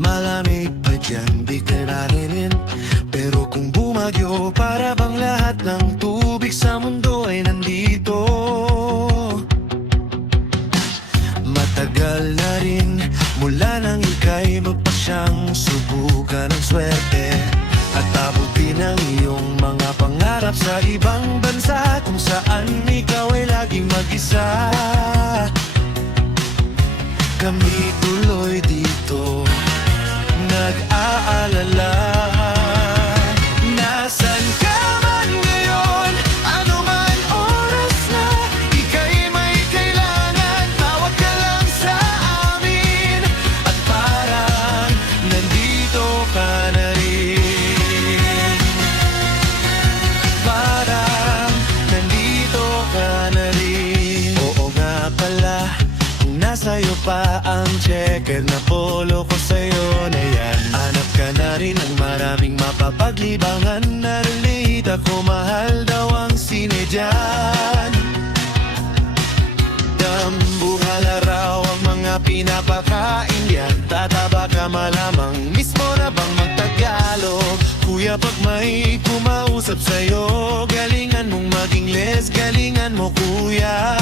Malamig pa dyan, di ka naririnig. Pero kung bumagyo, para bang lahat ng tubig sa mundo ay nandito. Matagal na rin mula nang ika'y magpasyang subukan ng swerte at abutin ang iyong mga pangarap sa ibang bansa, kung saan ikaw ay laging mag-isa. Kami tuloy dito nag-aalala. Nasaan ka man ngayon, ano man oras na ika'y may kailangan, tawag ka lang sa amin at parang nandito ka na rin. Parang nandito ka na rin. Oo nga pala, kung nasa'yo pa ang checker na polo ko sa'yo na yan, hanap ka na rin ng maraming mapapaglibangan na relate ako, mahal daw ang sine dyan. Dambuhala raw ang mga pinapakain yan, tataba ka malamang, mismo na bang magtagalog? Kuya, pag may kumausap sa'yo, galingan mong maging les, galingan mo kuya.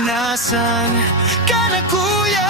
Nasaan ka na kuya?